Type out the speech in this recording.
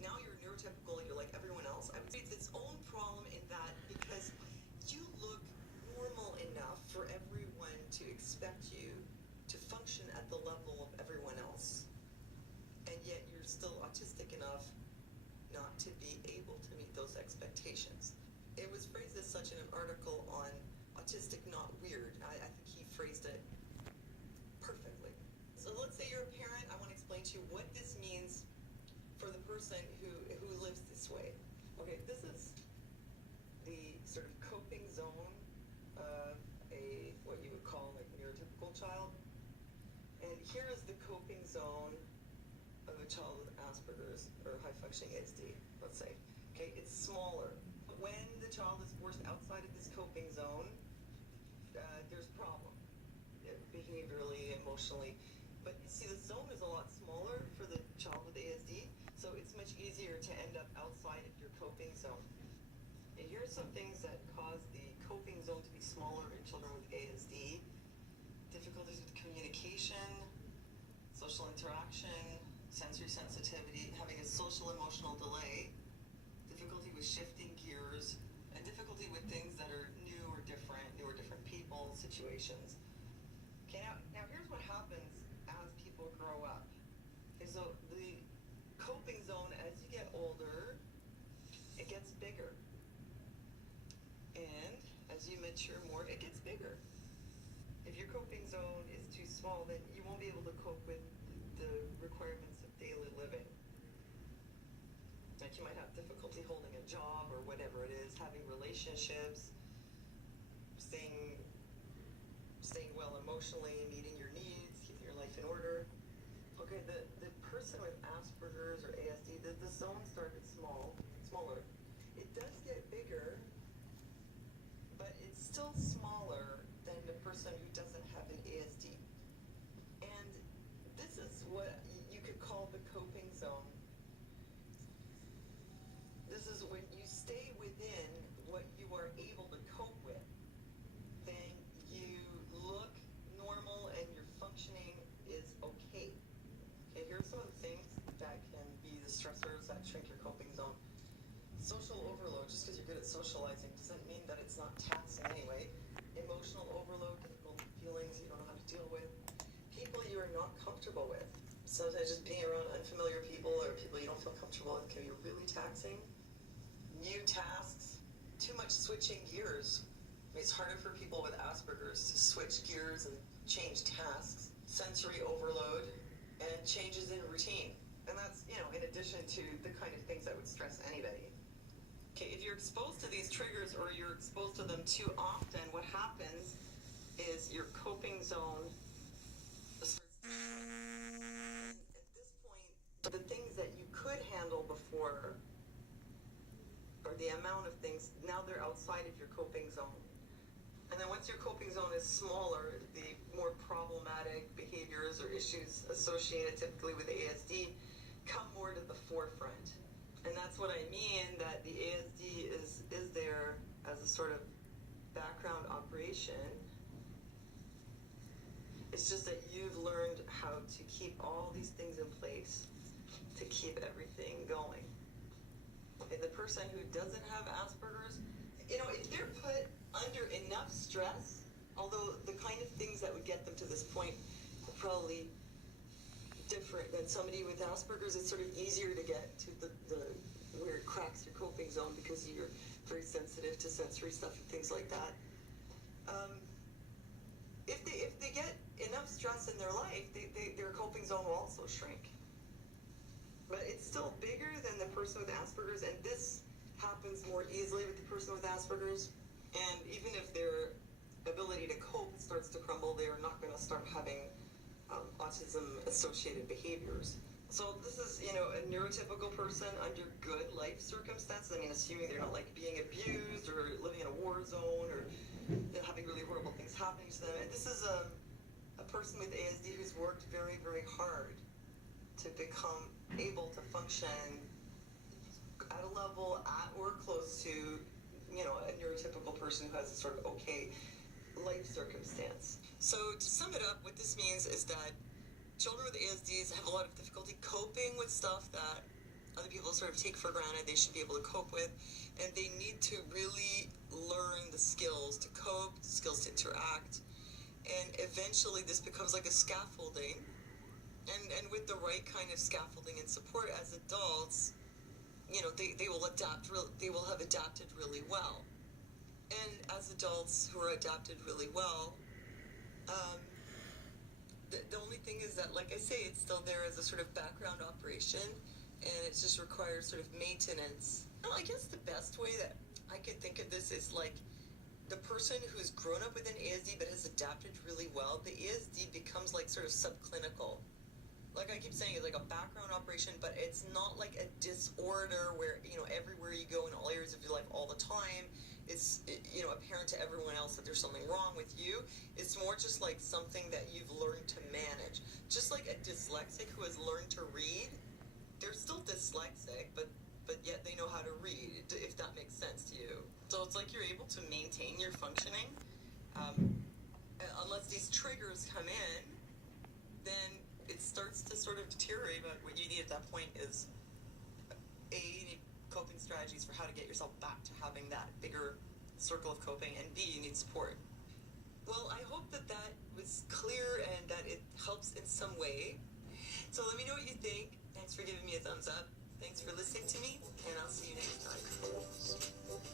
now you're neurotypical, you're like everyone else. I would say it's its own problem in that because you look normal enough for everyone to expect you to function at the level of everyone else. And yet you're still autistic enough not to be able to meet those expectations. It was phrased as such in an article on Autistic Not Weird. I think he phrased it perfectly. So let's say you're a parent. I want to explain to you what this means for the person who lives this way. Okay, this is the sort of coping zone of what you would call like neurotypical child. And here is the coping zone of a child with Asperger's or high-functioning ASD, let's say. Okay, it's smaller. When the child is forced outside of this coping zone, there's problem, behaviorally, emotionally. But you see, the zone is a lot smaller for the child with ASD, so it's much easier to end up outside of your coping zone. And here are some things that cause the coping zone to be smaller in children with ASD. Difficulties with communication, social interaction, sensory sensitivity, having a social emotional delay, difficulty with shifting gears, and difficulty with things that are new or different people, situations. Okay, now here's what happens as people grow up. Okay, so the coping zone, as you get older, it gets bigger. And as you mature more, it gets bigger. If your coping zone is too small, then you won't be able to cope with the requirements of daily living. Like you might have difficulty holding a job or whatever it is, having relationships, staying well emotionally, meeting your needs, keeping your life in order. Okay, the person with Asperger's or ASD, the zone started smaller. It does get bigger, but it's still smaller than the person who doesn't have an ASD. And this is what you could call the coping zone. This is when you stay within what you are able to cope with, then you look normal and your functioning is okay. Okay, here are some of the things that can be the stressors that shrink your coping zone. Social overload, just because you're good at socializing doesn't mean that it's not taxing anyway. Emotional overload, difficult feelings you don't know how to deal with. People you are not comfortable with. Sometimes just being around unfamiliar people or people you don't feel comfortable with can be really taxing. New tasks, too much switching gears. It's harder for people with Asperger's to switch gears and change tasks. Sensory overload and changes in routine. And that's, in addition to the kind of things that would stress anybody. Okay, if you're exposed to these triggers or you're exposed to them too often, what happens is your coping zone starts to and at this point, the things that you could handle before, or the amount of things, now they're outside of your coping zone. And then once your coping zone is smaller, the more problematic behaviors or issues associated typically with ASD come more to the forefront. And that's what I mean, that the ASD is there as a sort of background operation. It's just that you've learned how to keep all these things in place to keep everything going. And the person who doesn't have Asperger's, if they're put under enough stress, although the kind of things that would get them to this point are probably different than somebody with Asperger's, it's sort of easier to get to the where it cracks your coping zone because you're very sensitive to sensory stuff and things like that. If they get enough stress in their life, their coping zone will also shrink. But it's still bigger than the person with Asperger's, and this happens more easily with the person with Asperger's. And even if their ability to cope starts to crumble, they are not going to start having autism-associated behaviors. So this is, a neurotypical person under good life circumstances. I mean, assuming they're not like being abused or living in a war zone or having really horrible things happening to them. And this is a person with ASD who's worked very, very hard to become able to function at a level at or close to, a neurotypical person who has a sort of okay life circumstance. So to sum it up, what this means is that children with ASDs have a lot of difficulty coping with stuff that other people sort of take for granted they should be able to cope with, and they need to really learn the skills to cope, skills to interact, and eventually this becomes like a scaffolding, and with the right kind of scaffolding and support as adults, they will adapt, they will have adapted really well. And as adults who are adapted really well, the only thing is that, like I say, it's still there as a sort of background operation, and it just requires sort of maintenance. No, I guess the best way that I could think of this is like the person who's grown up with an ASD but has adapted really well, the ASD becomes like sort of subclinical. Like I keep saying, it's like a background operation, but it's not like a disorder where, everywhere you go in all areas of your life all the time, it's, apparent to everyone else that there's something wrong with you. It's more just like something that you've learned to manage. Just like a dyslexic who has learned to read, they're still dyslexic, but yet they know how to read, if that makes sense to you. So it's like you're able to maintain your functioning, unless these triggers come in, then it starts to sort of deteriorate. But what you need at that point is A, you need coping strategies for how to get yourself back to having that bigger circle of coping, and B, you need support. Well, I hope that was clear and that it helps in some way. So let me know what you think. Thanks for giving me a thumbs up. Thanks for listening to me, and I'll see you next time.